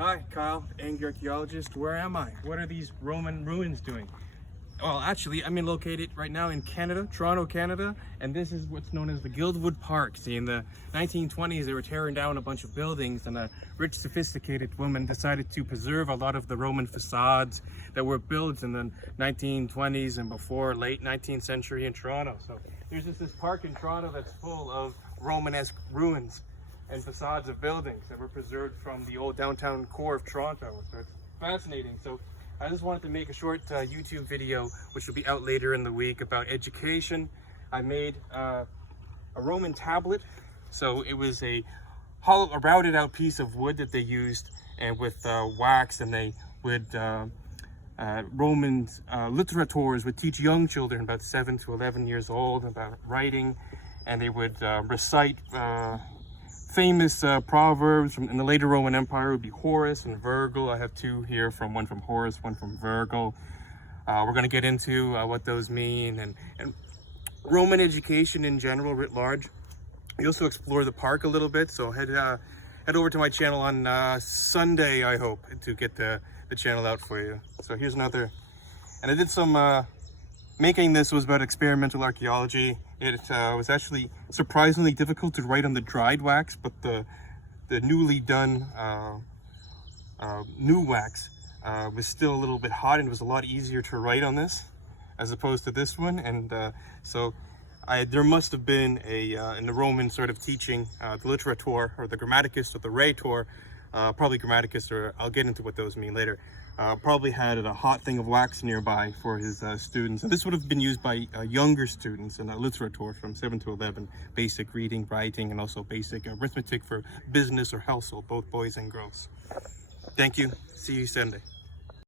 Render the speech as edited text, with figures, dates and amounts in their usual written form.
Hi, Kyle, angry archaeologist. Where am I? What are these Roman ruins doing? Well, actually, I'm located right now in Canada, Toronto, Canada, and this is what's known as the Guildwood Park. See, in the 1920s, they were tearing down a bunch of buildings, and a rich, sophisticated woman decided to preserve a lot of the Roman facades that were built in the 1920s and before, late 19th century in Toronto. So there's just this park in Toronto that's full of Romanesque ruins and facades of buildings that were preserved from the old downtown core of Toronto. So it's fascinating. So I just wanted to make a short YouTube video, which will be out later in the week, about education. I made a Roman tablet. So it was a routed out piece of wood that they used, and with wax, and they would Roman literators would teach young children about 7 to 11 years old about writing, and they would recite famous proverbs from in the later Roman Empire. Would be Horace and Virgil. I have two here, one from Horace, one from Virgil. We're going to get into what those mean, and Roman education in general, writ large. We also explore the park a little bit, so head over to my channel on Sunday, I hope, to get the channel out for you. So here's another, and I did some making this was about experimental archaeology. It was actually surprisingly difficult to write on the dried wax, but the newly done new wax was still a little bit hot, and it was a lot easier to write on this as opposed to this one. And so there must have been in the Roman sort of teaching, the literator or the grammaticus or the rhetor, probably grammaticus, or I'll get into what those mean later, probably had a hot thing of wax nearby for his students. And this would have been used by younger students in literature from 7 to 11, basic reading, writing, and also basic arithmetic for business or household, both boys and girls. Thank you. See you Sunday.